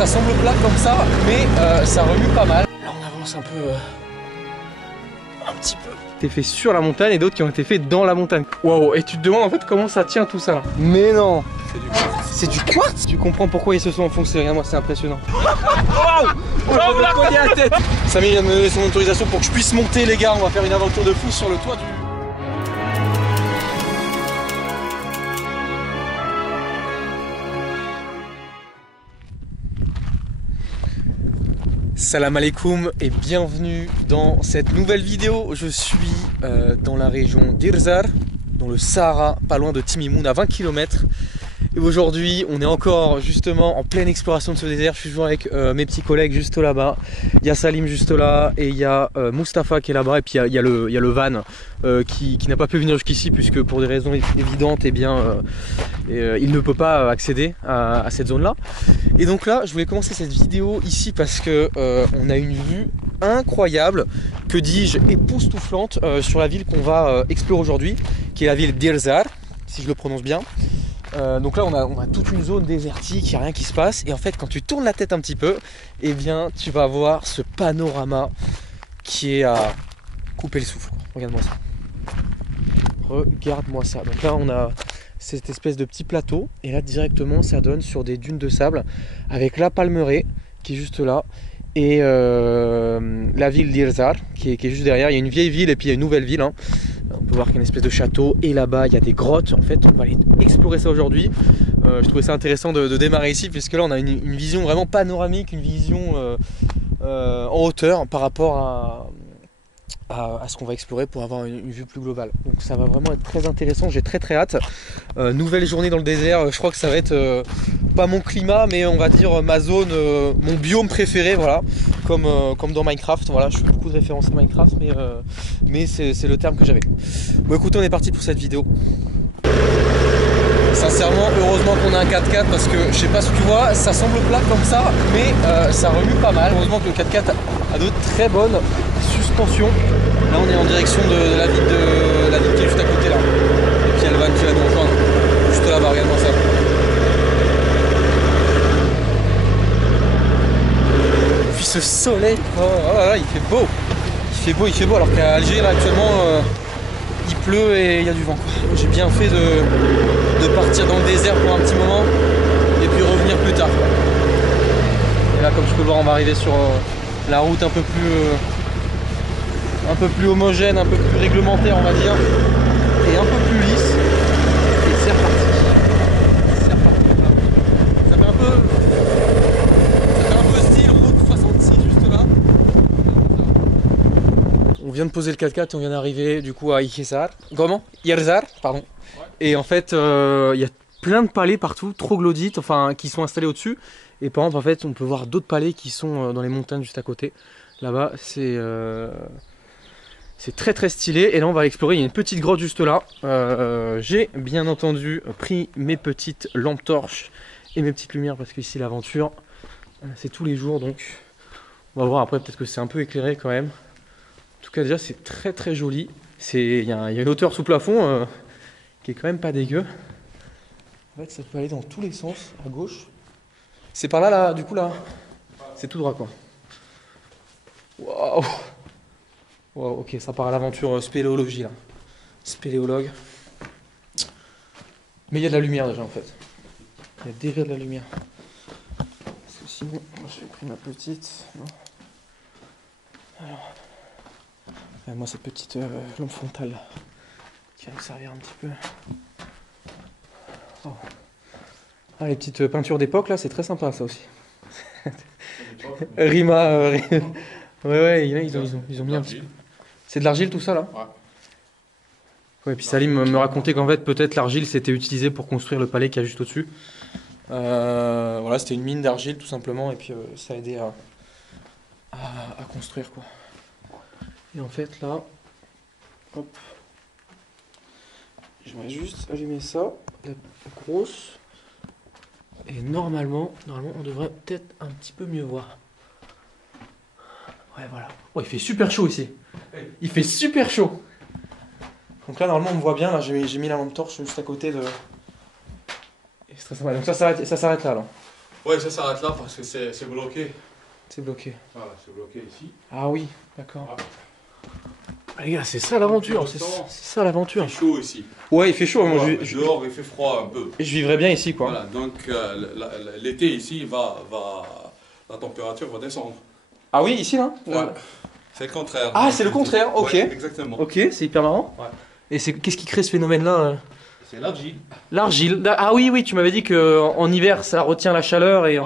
Ça semble plat comme ça, mais ça remue pas mal. Là on avance un peu, un petit peu. T'es fait sur la montagne et d'autres qui ont été faits dans la montagne. Waouh, et tu te demandes en fait comment ça tient tout ça là. Mais non, c'est du quartz. Tu comprends pourquoi ils se sont enfoncés, regarde-moi, c'est impressionnant. Waouh, on va me cogner la tête. Samy vient de me donner son autorisation pour que je puisse monter les gars, on va faire une aventure de fou sur le toit du... Salam alaikum et bienvenue dans cette nouvelle vidéo. Je suis dans la région d'Irzar, dans le Sahara, pas loin de Timimoun, à 20 km. Et aujourd'hui, on est encore justement en pleine exploration de ce désert. Je suis toujours avec mes petits collègues juste là-bas. Il y a Salim juste là et il y a Mustapha qui est là-bas. Et puis il y a le van qui n'a pas pu venir jusqu'ici puisque pour des raisons évidentes, eh bien, il ne peut pas accéder à cette zone-là. Et donc là, je voulais commencer cette vidéo ici parce que on a une vue incroyable, que dis-je, époustouflante sur la ville qu'on va explorer aujourd'hui, qui est la ville d'Irzar, si je le prononce bien. Donc là on a toute une zone désertique, il n'y a rien qui se passe et en fait quand tu tournes la tête un petit peu, eh bien tu vas voir ce panorama qui est à couper le souffle. Regarde-moi ça. Regarde-moi ça. Donc là on a cette espèce de petit plateau et là directement ça donne sur des dunes de sable avec la Palmeraie qui est juste là et la ville d'Irzar qui est juste derrière. Il y a une vieille ville et puis il y a une nouvelle ville, hein. On peut voir qu'il y a une espèce de château et là-bas il y a des grottes. En fait on va aller explorer ça aujourd'hui. Je trouvais ça intéressant de démarrer ici puisque là on a une vision vraiment panoramique, une vision en hauteur par rapport à ce qu'on va explorer pour avoir une vue plus globale. Donc ça va vraiment être très intéressant, j'ai très hâte. Nouvelle journée dans le désert, je crois que ça va être pas mon climat mais on va dire ma zone, mon biome préféré, voilà, comme dans Minecraft. Voilà, je fais beaucoup de références à Minecraft mais c'est le terme que j'avais. Bon écoutez, on est parti pour cette vidéo. Sincèrement, heureusement qu'on a un 4x4 parce que je sais pas ce que tu vois, ça semble plat comme ça, mais ça remue pas mal. Heureusement que le 4x4 a de très bonnes suspensions. Là, on est en direction de la ville qui est juste à côté là. Et puis il y a le van qui va nous rejoindre. Juste là-bas, regarde-moi ça. Et puis ce soleil, oh là là, il fait beau. Il fait beau alors qu'à Alger là actuellement il pleut et il y a du vent. J'ai bien fait de partir dans le désert pour un petit moment et puis revenir plus tard. Et là comme je peux voir on va arriver sur la route un peu plus homogène, un peu plus réglementaire on va dire, et un peu plus lisse. Et c'est reparti. C'est reparti. Ça fait un peu style route 66 juste là. On vient de poser le 4x4 et on vient d'arriver du coup à Irzar. Comment? Irzar, pardon. Ouais. Et en fait, il y a plein de palais partout, troglodytes, enfin qui sont installés au-dessus. Et par exemple, en fait, on peut voir d'autres palais qui sont dans les montagnes juste à côté. Là-bas, c'est très stylé. Et là, on va explorer. Il y a une petite grotte juste là. J'ai bien entendu pris mes petites lampes torches et mes petites lumières parce qu'ici, l'aventure, c'est tous les jours. Donc, on va voir après. Peut-être que c'est un peu éclairé quand même. En tout cas, déjà, c'est très joli. Il y a une hauteur sous plafond qui est quand même pas dégueu. En fait, ça peut aller dans tous les sens, à gauche. C'est par là, là, du coup, là. C'est tout droit, quoi. Waouh! Wow, ok, ça part à l'aventure spéléologie, là. Spéléologue. Mais il y a de la lumière, déjà, en fait. Il y a déjà de la lumière. Parce que sinon, j'ai pris ma petite. Non. Alors... moi cette petite lampe frontale qui va me servir un petit peu. Oh. Ah, les petites peintures d'époque là, c'est très sympa ça aussi. Rima, ouais, ils ont mis un petit peu. C'est de l'argile tout ça là? Ouais. Ouais, puis Salim me racontait qu'en fait peut-être l'argile c'était utilisé pour construire le palais qu'il y a juste au-dessus. Voilà, c'était une mine d'argile tout simplement et puis ça a aidé à construire quoi. Et en fait là, hop, j'aimerais juste allumer ça, la grosse, et normalement on devrait peut-être un petit peu mieux voir. Ouais voilà. Oh il fait super chaud ici. Il fait super chaud. Donc là normalement on me voit bien, là j'ai mis la lampe torche juste à côté de. Et c'est très sympa. Donc ça s'arrête là alors. Ouais, ça s'arrête là parce que c'est bloqué. C'est bloqué. Voilà, c'est bloqué ici. Ah oui, d'accord. Voilà. Ah, les gars, c'est ça l'aventure, c'est ça l'aventure. Il fait chaud ici. Ouais, il fait chaud. Moi, dehors, il fait froid un peu. je vivrais bien ici, quoi. Voilà, donc l'été ici, la température va descendre. Ah oui, ici, là Ouais. C'est le contraire. Ah, c'est le contraire, ok. Ouais, exactement. Ok, c'est hyper marrant. Ouais. Et qu'est-ce qui crée ce phénomène-là C'est l'argile. L'argile. Ah oui, oui, tu m'avais dit qu'en hiver, ça retient la chaleur et,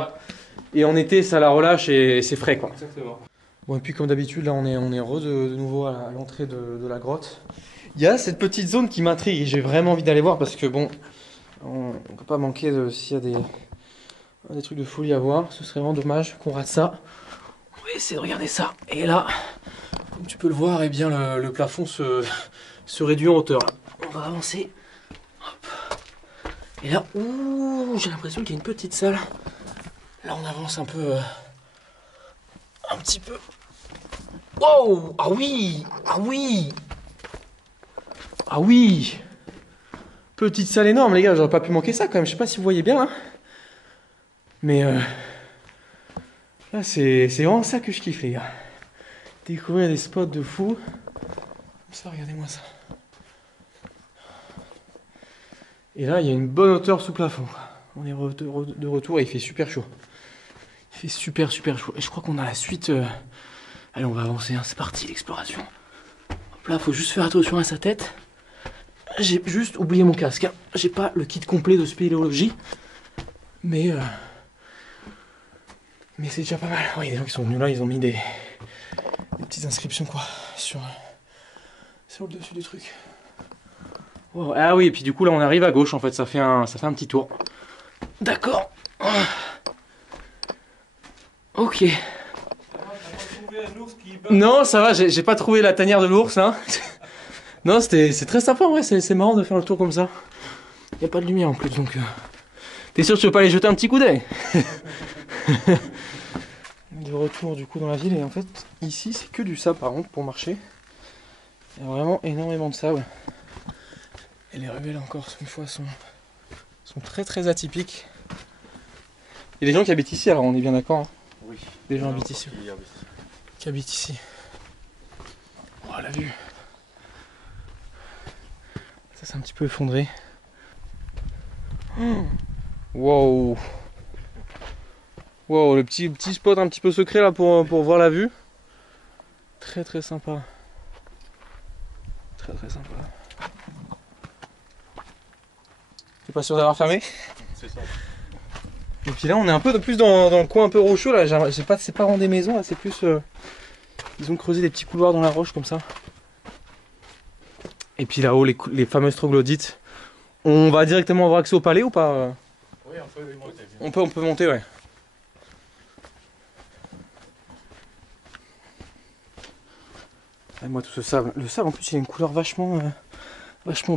et en été, ça la relâche et c'est frais, quoi. Exactement. Bon, et puis comme d'habitude, là, on est heureux de nouveau à l'entrée de la grotte. Il y a cette petite zone qui m'intrigue et j'ai vraiment envie d'aller voir parce que, bon, on ne peut pas manquer s'il y a des trucs de folie à voir. Ce serait vraiment dommage qu'on rate ça. On va essayer de regarder ça. Et là, comme tu peux le voir, eh bien, le plafond se réduit en hauteur. On va avancer. Hop. Et là, ouh, j'ai l'impression qu'il y a une petite salle. Là, on avance un peu... un petit peu. Wow! Ah oui! Ah oui! Ah oui! Petite salle énorme, les gars, j'aurais pas pu manquer ça quand même. Je sais pas si vous voyez bien là. Mais là, c'est vraiment ça que je kiffe, les gars. Découvrir des spots de fou. Comme ça, regardez-moi ça. Et là, il y a une bonne hauteur sous plafond. On est de retour et il fait super chaud. Il fait super chaud. Et je crois qu'on a la suite. Allez, on va avancer, hein. C'est parti, l'exploration. Hop là, faut juste faire attention à sa tête. J'ai juste oublié mon casque. Hein. J'ai pas le kit complet de spéléologie. Mais c'est déjà pas mal. Il y a des gens qui sont venus là, ils ont mis des petites inscriptions, quoi, sur le dessus du truc. Wow. Ah oui, et puis du coup, là, on arrive à gauche, en fait. Ça fait un petit tour. D'accord. Ok. Non, ça va, j'ai pas trouvé la tanière de l'ours, hein. Non, c'est très sympa, ouais, c'est marrant de faire le tour comme ça. Y a pas de lumière en plus, donc... T'es sûr que tu veux pas aller jeter un petit coup d'œil? De retour, du coup, dans la ville, et en fait, ici, c'est que du sable, par contre, pour marcher. Il y a vraiment énormément de sable. Et les ruelles, encore une fois, sont très atypiques. Il y a des gens qui habitent ici, alors on est bien d'accord, hein. Oui. Des gens habitent ici. Qui habitent ici. Oh, la vue. Ça, c'est un petit peu effondré. Oh. Wow. Wow, le petit spot un petit peu secret là pour voir la vue. Très sympa. Très sympa. T'es pas sûr d'avoir fermé? C'est ça. Et puis là on est un peu de plus dans le coin un peu rocheux là, c'est pas vraiment des maisons là, c'est plus ils ont creusé des petits couloirs dans la roche comme ça. Et puis là-haut les fameuses troglodytes. On va directement avoir accès au palais ou pas? Oui, on peut y monter. On peut monter, ouais. Et moi tout ce sable, le sable en plus il a une couleur vachement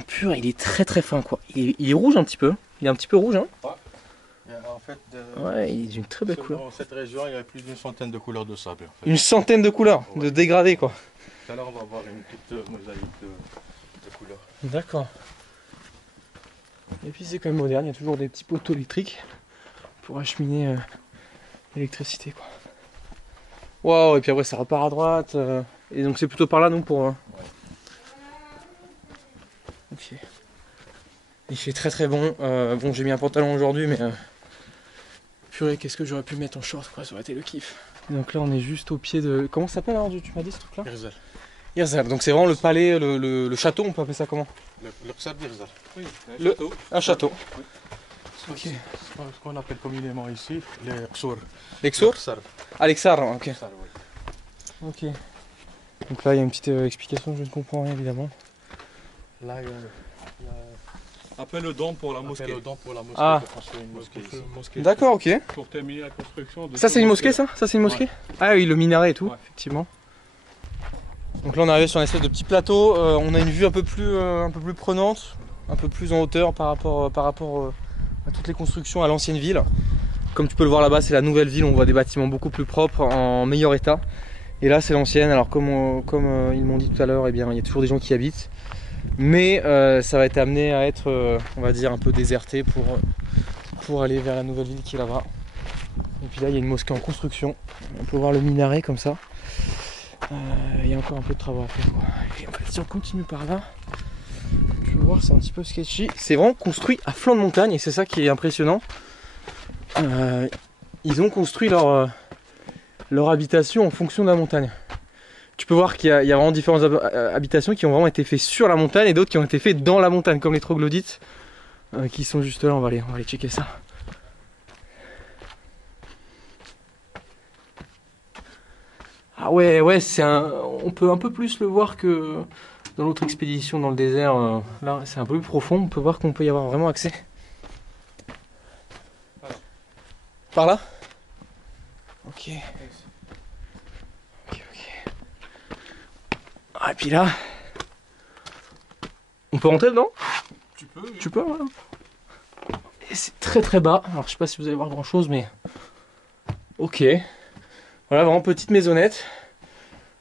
pure, il est très fin quoi. Il est rouge un petit peu, il est un petit peu rouge hein. Ouais. En fait, ouais, il est d'une très belle couleur. Dans cette région, il y a plus d'une centaine de couleurs de sable. En fait. Une centaine de couleurs, ouais. De dégradés quoi. Tout à l'heure, on va voir une petite mosaïque de couleurs. D'accord. Et puis c'est quand même moderne, il y a toujours des petits poteaux électriques pour acheminer l'électricité quoi. Waouh, et puis après ça repart à droite. Et donc c'est plutôt par là donc pour... Ouais. Ok. Il fait très bon. Bon j'ai mis un pantalon aujourd'hui mais... Purée, qu'est-ce que j'aurais pu mettre en short quoi, ça aurait été le kiff. Et donc là on est juste au pied de... Comment ça s'appelle alors tu m'as dit ce truc là? Irzal. Irzal, donc c'est vraiment le palais, le château, on peut appeler ça comment? Le Ksar d'Irzal. Oui, un château. Oui. Ok. C'est ce qu'on appelle communément ici les Ksour. Les Ksour? Alexar, ok. Ksar, oui. Ok. Donc là il y a une petite explication, je ne comprends rien évidemment. Là il y a... Appelle le don pour la mosquée. Appelle le don pour la mosquée. Ah. Une mosquée. D'accord, ok. Pour terminer la construction de... Ça c'est une mosquée ça? Ça c'est une mosquée? Ouais. Ah oui, le minaret et tout, ouais. Effectivement. Donc là on est arrivé sur un espèce de petit plateau, on a une vue un peu plus prenante, un peu plus en hauteur par rapport à toutes les constructions à l'ancienne ville. Comme tu peux le voir là-bas, c'est la nouvelle ville, on voit des bâtiments beaucoup plus propres, en meilleur état. Et là c'est l'ancienne, alors comme ils m'ont dit tout à l'heure, eh bien, il y a toujours des gens qui y habitent. Mais ça va être amené à être, on va dire, un peu déserté pour aller vers la nouvelle ville qui est là-bas. Et puis là il y a une mosquée en construction. On peut voir le minaret comme ça. Il y a encore un peu de travaux à faire quoi. Et si on continue par là, tu peux voir c'est un petit peu sketchy. C'est vraiment construit à flanc de montagne et c'est ça qui est impressionnant. Ils ont construit leur habitation en fonction de la montagne. Tu peux voir qu'il y a vraiment différentes habitations qui ont vraiment été faites sur la montagne et d'autres qui ont été faites dans la montagne, comme les troglodytes qui sont juste là. On va aller checker ça. Ah ouais, on peut un peu plus le voir que dans l'autre expédition dans le désert. Là, c'est un peu plus profond. On peut voir qu'on peut y avoir vraiment accès. Par là? Ok. Ah, et puis là, on peut rentrer dedans? Tu peux, oui. Tu peux, voilà. Et c'est très très bas. Alors je sais pas si vous allez voir grand chose, mais ok. Voilà, vraiment petite maisonnette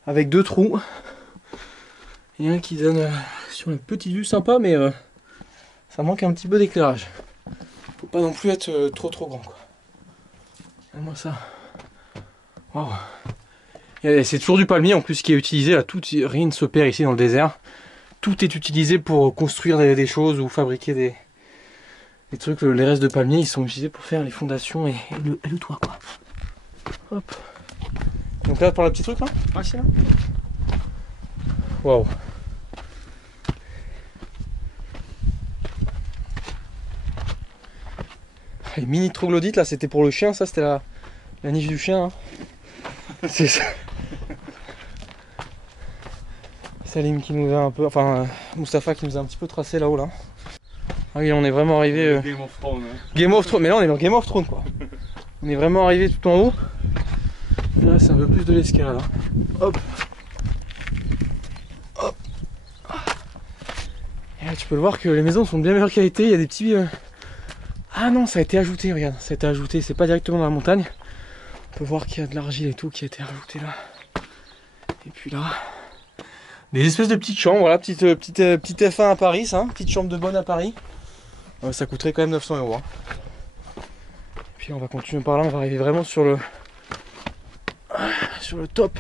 avec 2 trous. Il y a un qui donne sur une petite vue sympa, mais ça manque un petit peu d'éclairage. Faut pas non plus être trop grand quoi. Regarde-moi ça. Waouh. C'est toujours du palmier en plus qui est utilisé là, rien ne se perd ici dans le désert. Tout est utilisé pour construire des choses ou fabriquer des trucs. Les restes de palmier ils sont utilisés pour faire les fondations et le toit quoi. Hop. Donc là par le petit truc là, ici là. Waouh. Les mini troglodytes là c'était pour le chien, ça c'était la niche du chien. Hein. C'est ça. Salim qui nous a un peu, enfin Mustapha qui nous a un petit peu tracé là-haut là. Ah oui, on est vraiment arrivé. Game of Thrones. Hein. Game of Thrones, mais là on est dans Game of Thrones quoi. On est vraiment arrivé tout en haut. Et là c'est un peu plus de l'escalade. Hein. Hop. Hop. Et là tu peux le voir que les maisons sont de bien meilleure qualité. Il y a des petits. Ah non, ça a été ajouté, regarde, ça a été ajouté. C'est pas directement dans la montagne. On peut voir qu'il y a de l'argile et tout qui a été rajouté là. Et puis là. Des espèces de petites chambres, voilà, petite F1 à Paris, ça, petite chambre de bonne à Paris. Ça coûterait quand même 900 €. Hein. Et puis on va continuer par là, on va arriver vraiment sur le top.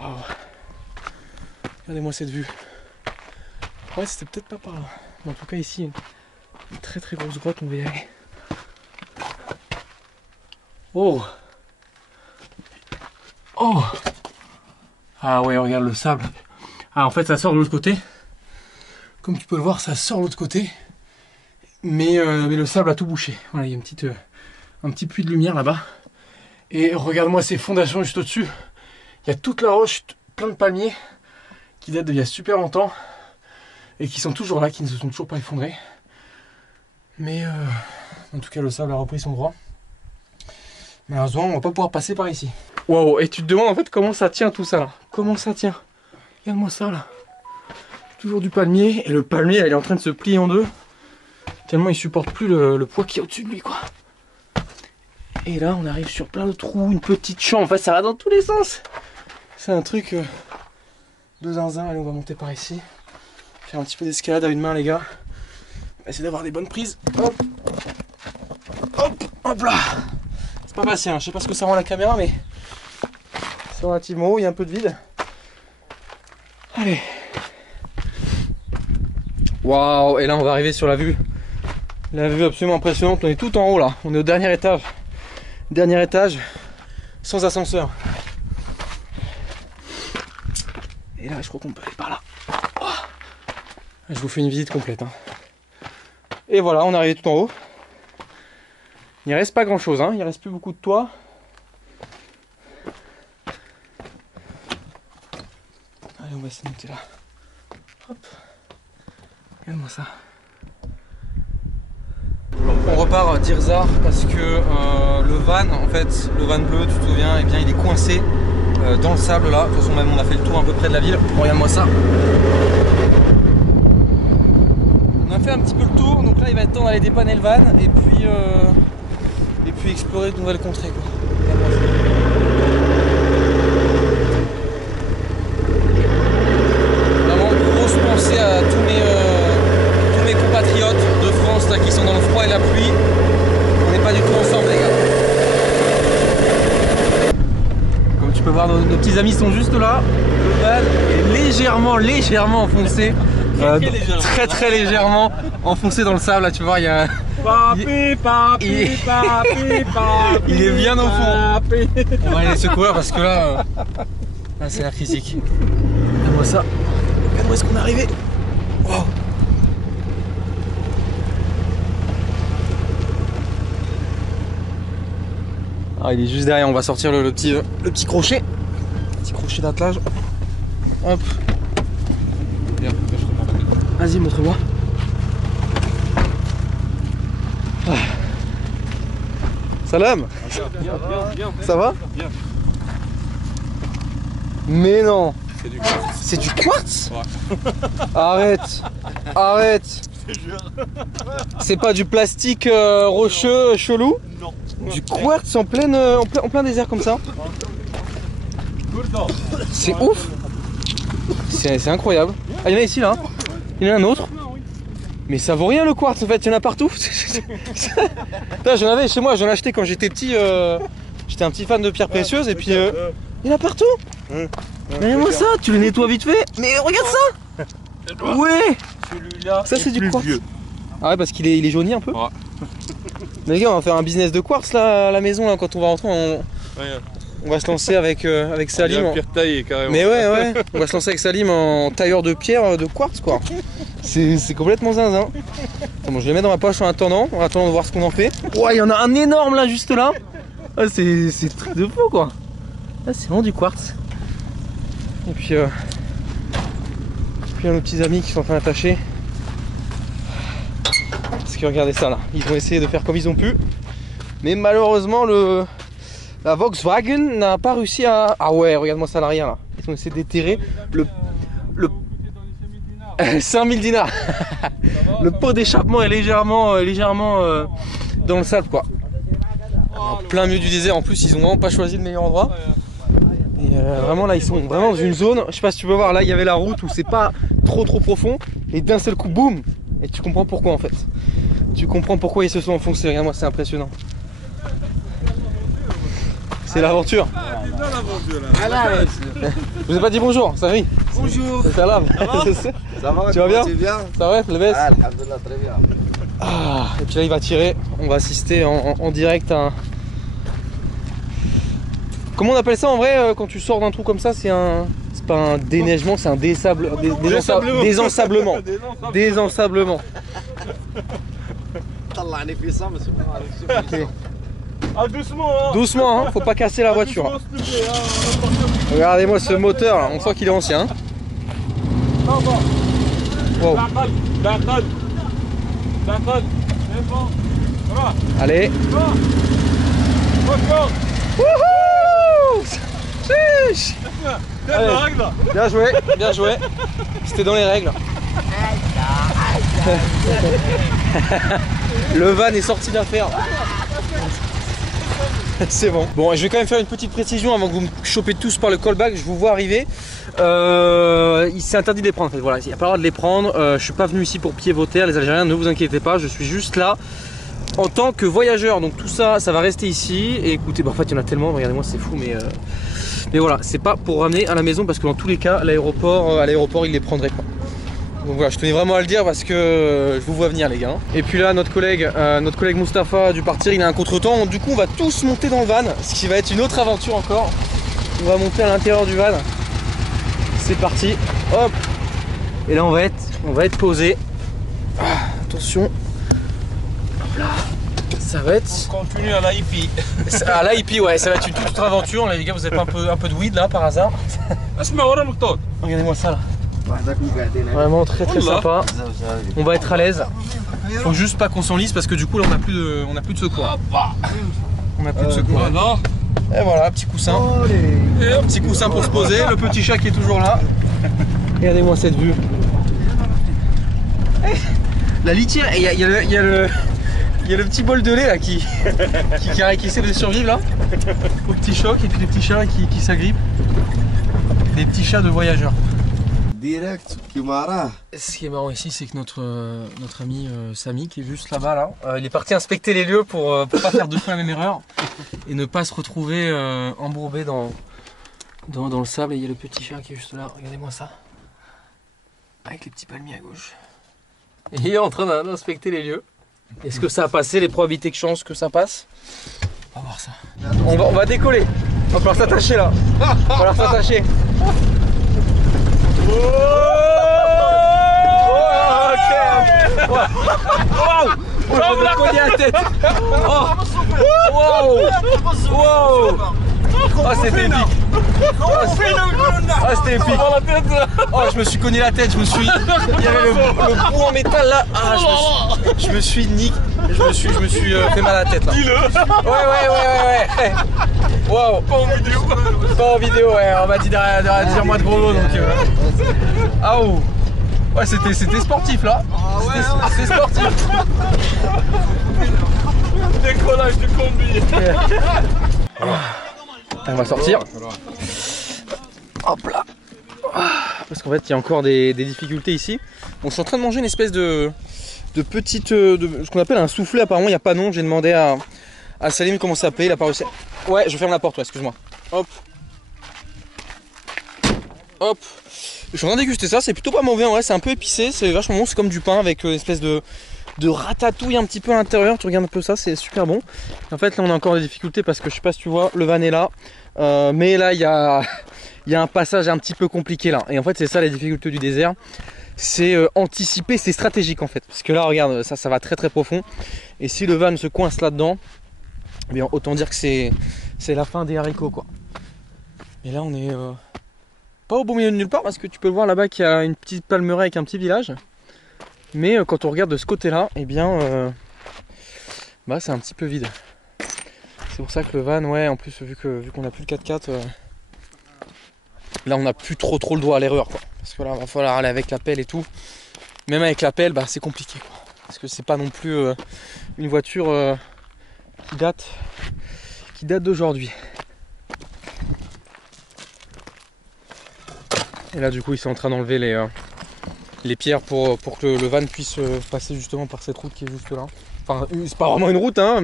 Wow. Regardez-moi cette vue. Ouais, c'était peut-être pas par là. Mais en tout cas ici, une très très grosse grotte, on va y aller. Oh. Oh. Ah ouais, regarde le sable. Ah en fait ça sort de l'autre côté. Comme tu peux le voir, ça sort de l'autre côté. Mais le sable a tout bouché. Voilà, il y a un petit puits de lumière là-bas. Et regarde-moi ces fondations juste au-dessus. Il y a toute la roche, plein de palmiers qui datent d'il y a super longtemps. Et qui sont toujours là, qui ne se sont toujours pas effondrés. Mais en tout cas le sable a repris son droit. Malheureusement on va pas pouvoir passer par ici. Waouh, et tu te demandes en fait comment ça tient tout ça là. Comment ça tient? Regarde-moi ça là. Toujours du palmier. Et le palmier il est en train de se plier en deux. Tellement il supporte plus le poids qui est au-dessus de lui quoi. Et là on arrive sur plein de trous, une petite chambre. En fait ça va dans tous les sens. C'est un truc de zinzin. Allez on va monter par ici. Faire un petit peu d'escalade à une main les gars. On va essayer d'avoir des bonnes prises. Hop. Hop. Hop là. C'est pas facile, hein. Je sais pas ce que ça rend la caméra mais c'est relativement haut, il y a un peu de vide. Allez. Waouh, et là on va arriver sur la vue. La vue absolument impressionnante, on est tout en haut là. On est au dernier étage. Dernier étage, sans ascenseur. Et là je crois qu'on peut aller par là. Oh. Je vous fais une visite complète. Hein. Et voilà, on est arrivé tout en haut. Il ne reste pas grand chose, hein. Il ne reste plus beaucoup de toit. Allez, on va se monter là. Hop. Regarde-moi ça. On repart d'Irzar parce que le van, en fait, le van bleu, tu te souviens, eh bien, il est coincé dans le sable là. De toute façon, même on a fait le tour un peu près de la ville. Bon, regarde-moi ça. On a fait un petit peu le tour, donc là il va être temps d'aller dépanner le van et puis explorer de nouvelles contrées quoi. Vraiment grosse pensée à tous mes compatriotes de France là, qui sont dans le froid et la pluie. On n'est pas du tout ensemble les gars. peux voir nos petits amis sont juste là. Le van est légèrement enfoncé. Très légèrement enfoncé dans le sable. Là tu vois il y a il est bien au fond. On va aller secourir parce que là, c'est la critique. Regarde-moi ça. Regarde-moi est-ce qu'on est arrivé. Wow. Ah, il est juste derrière, on va sortir le petit crochet. Petit crochet d'attelage. Hop. Vas-y, montre-moi. Ah. Salam. Bien. Ça va? Bien. Mais non. C'est du quartz. C'est du quartz? Ouais. Arrête. C'est pas du plastique rocheux chelou? Non. Du quartz en plein désert comme ça? C'est ouf. C'est incroyable. Ah, il y en a ici là. Il y en a un autre. Mais ça vaut rien le quartz en fait, il y en a partout. J'en avais chez moi, j'en ai acheté quand j'étais petit. J'étais un petit fan de pierres précieuses et puis il y en a partout. Regarde-moi ça, tu le nettoies vite fait. Mais regarde ça. Ouais. Celui-là, ça c'est du quartz. Vieux. Ah ouais, parce qu'il est jauni un peu. Ouais. Mais les gars, on va faire un business de quartz là à la maison là, quand on va rentrer. On va se lancer avec Salim. En pierre taillée carrément. Mais ouais, on va se lancer avec Salim en tailleur de pierre de quartz quoi. C'est complètement zinzin. Attends, bon, je les mets dans ma poche en attendant de voir ce qu'on en fait. Ouais, il y en a un énorme là juste là. Ah, c'est truc de fou quoi. Ah, c'est vraiment du quartz. Et puis il y a nos petits amis qui sont en train d'attacher. Parce que regardez ça là, ils ont essayé de faire comme ils ont pu. Mais malheureusement la Volkswagen n'a pas réussi à... Ah ouais, regarde-moi ça à l'arrière là. Ils ont essayé d'éterrer le 5000 dinars. Le pot d'échappement est légèrement dans le sable quoi. En plein milieu du désert en plus, ils ont vraiment pas choisi le meilleur endroit. Et vraiment là ils sont vraiment dans une zone, je sais pas si tu peux voir là, il y avait la route où c'est pas trop profond et d'un seul coup boum. Et tu comprends pourquoi en fait. Tu comprends pourquoi ils se sont enfoncés, regarde-moi c'est impressionnant. C'est l'aventure. Je vous ai pas dit bonjour, ça va? Bonjour. C'est Salam. Ça va? Tu vas bien? Ça va, le baisse? Alhamdulillah, très bien. Ah, et puis là il va tirer, on va assister en direct à un... Comment on appelle ça en vrai quand tu sors d'un trou comme ça? C'est pas un déneigement, c'est un désensablement. Désensablement. Okay. Ah doucement hein. Doucement hein, faut pas casser la voiture. Regardez-moi ce moteur là, on sent qu'il est ancien. Wow. Allez. Wouhou! Allez. Bien joué. C'était dans les règles. Le van est sorti d'affaire. C'est bon. Bon, je vais quand même faire une petite précision avant que vous me chopez tous par le callback. Je vous vois arriver. Il s'est interdit de les prendre. En fait. Voilà, il n'y a pas le droit de les prendre. Je suis pas venu ici pour piévoter, les Algériens. Ne vous inquiétez pas. Je suis juste là en tant que voyageur. Donc tout ça, ça va rester ici. Et écoutez, bah, en fait, il y en a tellement. Regardez-moi, c'est fou, mais voilà, c'est pas pour ramener à la maison parce que dans tous les cas, à l'aéroport, il les prendrait pas. Donc voilà, je tenais vraiment à le dire parce que je vous vois venir les gars. Et puis là, notre collègue Mustapha du partir, il a un contretemps. Du coup, on va tous monter dans le van, ce qui va être une autre aventure encore. On va monter à l'intérieur du van. C'est parti. Hop. Et là, on va être posé. Ah, attention. Hop là. Ça va être. On continue à la hippie. À la hippie, ouais, ça va être une toute autre aventure. Là, les gars, vous avez pas un peu de weed là par hasard? Regardez-moi ça là. Vraiment très sympa. On va être à l'aise. Faut juste pas qu'on s'enlise parce que du coup là on a plus de secours. On a plus de secours. Et voilà, petit coussin. Et un petit coussin pour se poser. Le petit chat qui est toujours là. Regardez-moi cette vue. La litière, il y a le petit bol de lait là qui essaie de survivre là. Au petit choc et puis des petits chats qui s'agrippent. Des petits chats de voyageurs. Direct, Kimara. Ce qui est marrant ici, c'est que notre ami Samy, qui est juste là-bas, là, il est parti inspecter les lieux pour pas faire deux fois la même erreur et ne pas se retrouver embourbé dans dans le sable et il y a le petit chien qui est juste là. Regardez-moi ça. Avec les petits palmiers à gauche. Et il est en train d'inspecter les lieux. Est-ce que ça a passé, les probabilités de chance que ça passe? On va voir ça. On va décoller. Il va falloir s'attacher là. Il va falloir s'attacher. Oh, ok. Wow. Oh, je vais me cogner la tête. Oh. Wow. Wow. Ah, c'était épique. Ah, c'était épique. Oh, je me suis cogné la tête. Il y avait le bout en métal là. Ah, je me suis niqué. Je me suis fait mal à la tête là. Ouais. Wow. Pas en vidéo. Pas en vidéo, ouais. On m'a dit derrière moi de gros mots donc. Ah ouh. Ouais, c'était sportif là. C'était sportif. Décollage du combi. On va sortir. Hop là. Parce qu'en fait il y a encore des difficultés ici. Bon, je suis en train de manger une espèce de petite, ce qu'on appelle un soufflé. Apparemment il n'y a pas de nom. J'ai demandé à Salim comment ça s'appelle. Il a pas réussi. Ouais, je ferme la porte, ouais, excuse-moi. Hop. Hop. Je suis en train de déguster ça, c'est plutôt pas mauvais en vrai, c'est un peu épicé, c'est vachement bon, c'est comme du pain avec une espèce de ratatouille un petit peu à l'intérieur. Tu regardes un peu ça, c'est super bon. En fait là on a encore des difficultés parce que je sais pas si tu vois, le van est là, mais là il y a un passage un petit peu compliqué là. Et en fait c'est ça les difficultés du désert, c'est anticiper, c'est stratégique en fait. Parce que là regarde, ça va très très profond. Et si le van se coince là-dedans, eh bien autant dire que c'est la fin des haricots quoi. Et là on est pas au beau milieu de nulle part parce que tu peux voir là-bas qu'il y a une petite palmeraie avec un petit village. Mais quand on regarde de ce côté-là, eh bien, bah c'est un petit peu vide. C'est pour ça que le van, ouais, en plus vu qu'on a plus le 4x4, là on n'a plus trop le droit à l'erreur quoi. Parce que là il va falloir aller avec la pelle et tout. Même avec la pelle, bah c'est compliqué quoi. Parce que c'est pas non plus une voiture qui date d'aujourd'hui. Et là du coup ils sont en train d'enlever les pierres pour que le van puisse passer justement par cette route qui est juste là. Enfin c'est pas vraiment une route hein,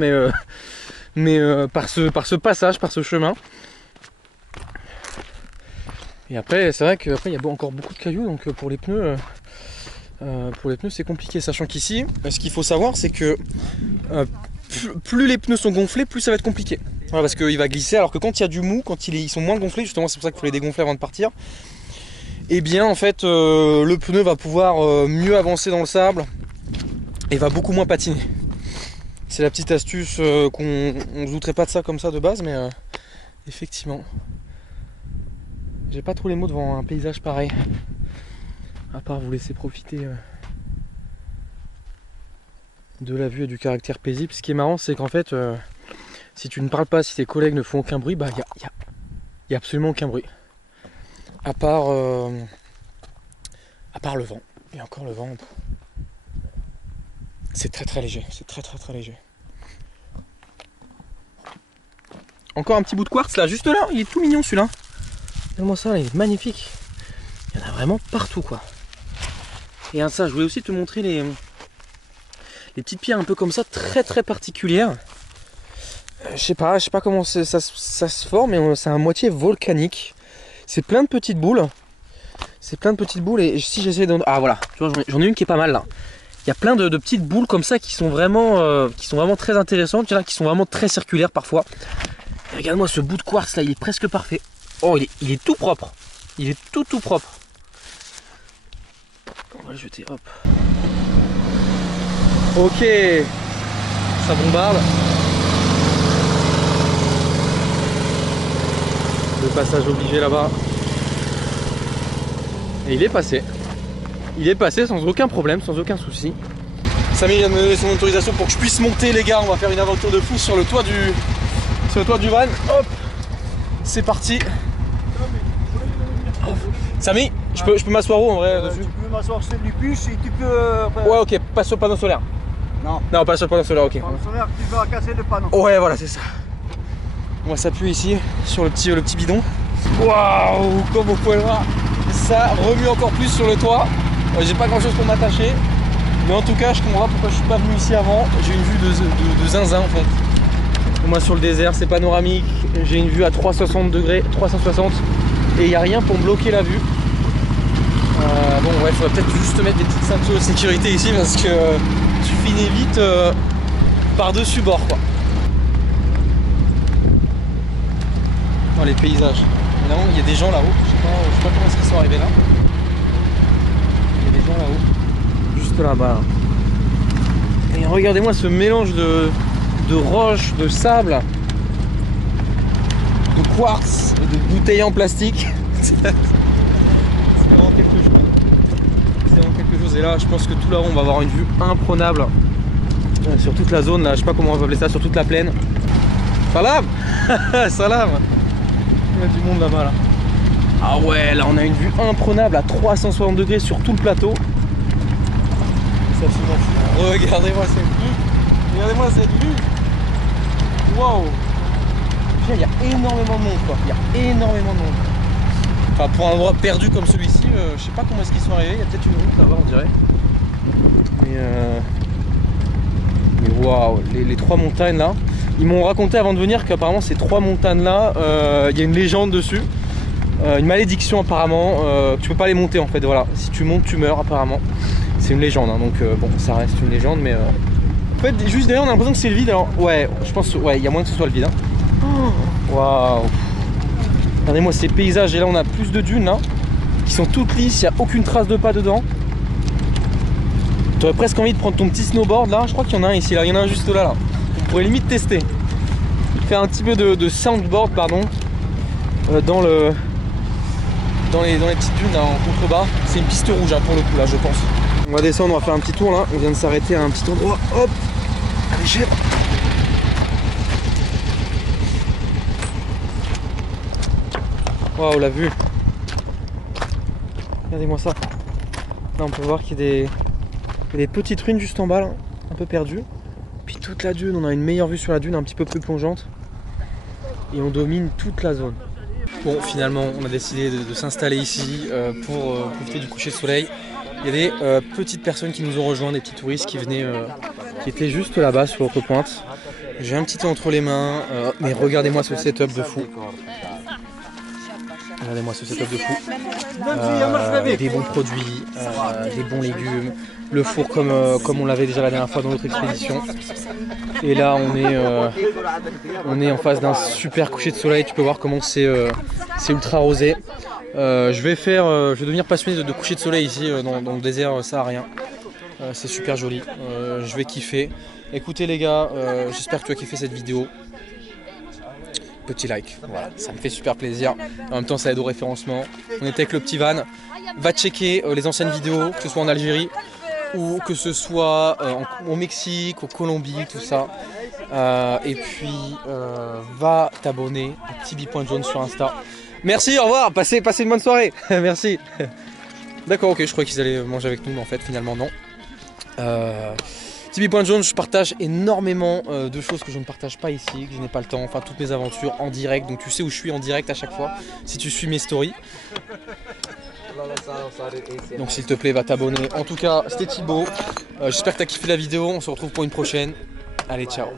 mais par ce passage, par ce chemin. Et après c'est vrai qu'après il y a encore beaucoup de cailloux, donc pour les pneus c'est compliqué. Sachant qu'ici, ce qu'il faut savoir c'est que plus les pneus sont gonflés, plus ça va être compliqué. Voilà, parce qu'il va glisser, alors que quand il y a du mou, quand ils sont moins gonflés, justement c'est pour ça qu'il faut les dégonfler avant de partir. Et bien en fait le pneu va pouvoir mieux avancer dans le sable et va beaucoup moins patiner. C'est la petite astuce qu'on ne se douterait pas de ça comme ça de base, mais effectivement j'ai pas trop les mots devant un paysage pareil, à part vous laisser profiter de la vue et du caractère paisible. Ce qui est marrant c'est qu'en fait si tu ne parles pas, si tes collègues ne font aucun bruit, bah il y a absolument aucun bruit. À part le vent. Et encore le vent, c'est très léger. C'est très léger. Encore un petit bout de quartz là, juste là. Il est tout mignon celui-là. Regarde-moi ça, là, il est magnifique. Il y en a vraiment partout quoi. Et ça, je voulais aussi te montrer les petites pierres un peu comme ça, très particulières. Je sais pas comment ça se forme, mais c'est à moitié volcanique. C'est plein de petites boules. Et si j'essaie de... Ah voilà, tu vois, j'en ai une qui est pas mal là. Il y a plein de petites boules comme ça qui sont vraiment très intéressantes. Il y en a qui sont vraiment très circulaires parfois. Et regarde-moi ce bout de quartz là, il est presque parfait. Oh, il est tout propre. Il est tout propre. On va le jeter, hop. Ok. Ça bombarde. Le passage obligé là-bas. Et il est passé. Il est passé sans aucun problème, sans aucun souci. Samy vient de me donner son autorisation pour que je puisse monter les gars. On va faire une aventure de fou sur le toit du van. Hop. C'est parti. Samy, je peux m'asseoir où en vrai dessus? Tu peux m'asseoir sur du bus et tu peux... Ouais ok, pas sur le panneau solaire. Non, pas sur le panneau solaire, ok. Le panneau solaire, tu vas casser le panneau. Ouais voilà, c'est ça. On va s'appuyer ici sur le petit bidon. Waouh, comme vous pouvez le voir, ça remue encore plus sur le toit. J'ai pas grand chose pour m'attacher, mais en tout cas je comprends pourquoi je suis pas venu ici avant. J'ai une vue de zinzin en fait. Moi sur le désert c'est panoramique, j'ai une vue à 360 degrés, 360. et il n'y a rien pour me bloquer la vue. Bon ouais, il faudrait peut-être juste mettre des petites ceintures de sécurité ici parce que tu finis vite par-dessus bord quoi. Oh, les paysages. Évidemment, il y a des gens là-haut, je sais pas comment est-ce qu'ils sont arrivés là. Il y a des gens là-haut, juste là-bas. Et regardez-moi ce mélange de roches, de sable, de quartz et de bouteilles en plastique. C'est vraiment quelque chose. C'est vraiment quelque chose. Et là, je pense que tout là-haut, on va avoir une vue imprenable sur toute la zone. Là, je sais pas comment on va appeler ça, sur toute la plaine. Salam. Salam. Il y a du monde là-bas là. Ah ouais, là on a une vue imprenable à 360 degrés sur tout le plateau. C'est absolument fou. Regardez-moi cette vue. Regardez-moi cette vue. Waouh. Il y a énormément de monde quoi. Il y a énormément de monde. Enfin pour un endroit perdu comme celui-ci, je sais pas comment est-ce qu'ils sont arrivés. Il y a peut-être une route là-bas on dirait. Mais waouh, les trois montagnes là. Ils m'ont raconté avant de venir qu'apparemment ces trois montagnes là, il y a une légende dessus. Une malédiction apparemment, tu peux pas les monter en fait, voilà. Si tu montes tu meurs apparemment. C'est une légende hein, donc bon ça reste une légende mais en fait juste derrière on a l'impression que c'est le vide alors ouais je pense ouais il y a moyen que ce soit le vide hein. Waouh. Regardez-moi ces paysages et là on a plus de dunes là qui sont toutes lisses, il n'y a aucune trace de pas dedans. Tu aurais presque envie de prendre ton petit snowboard là, je crois qu'il y en a un ici là, il y en a un juste là là. On pourrait limite tester. Faire un petit peu de soundboard pardon dans les petites dunes là, en contrebas. C'est une piste rouge hein, pour le coup là je pense. On va descendre, on va faire un petit tour là. On vient de s'arrêter à un petit endroit. Hop. Allez chef. Waouh la vue. Regardez-moi ça. Là on peut voir qu'il y a des petites ruines juste en bas là, un peu perdues. Puis toute la dune, on a une meilleure vue sur la dune, un petit peu plus plongeante. Et on domine toute la zone. Bon, finalement, on a décidé de s'installer ici pour profiter du coucher de soleil. Il y a des petites personnes qui nous ont rejoints, des petits touristes qui venaient, qui étaient juste là-bas sur l'autre pointe. J'ai un petit thé entre les mains, mais regardez-moi ce setup de fou. Regardez-moi ce setup de fou. Des bons produits, des bons légumes, le four comme on l'avait déjà la dernière fois dans notre expédition. Et là on est en face d'un super coucher de soleil, tu peux voir comment c'est ultra rosé. Je vais devenir passionné de coucher de soleil ici dans le désert saharien. C'est super joli, je vais kiffer. Écoutez les gars, j'espère que tu as kiffé cette vidéo. Petit like, voilà, ça me fait super plaisir. En même temps ça aide au référencement. On était avec le petit van. Va checker les anciennes vidéos, que ce soit en Algérie ou que ce soit au Mexique, au Colombie, tout ça. Et puis va t'abonner à tibi.jaune sur Insta. Merci, au revoir, passez une bonne soirée. Merci. D'accord, ok, je croyais qu'ils allaient manger avec nous, mais en fait finalement non. tibi.jaune, je partage énormément de choses que je ne partage pas ici, que je n'ai pas le temps, enfin toutes mes aventures en direct, donc tu sais où je suis en direct à chaque fois, si tu suis mes stories. Donc s'il te plaît, va t'abonner. En tout cas, c'était Thibaut, j'espère que tu as kiffé la vidéo, on se retrouve pour une prochaine. Allez, ciao.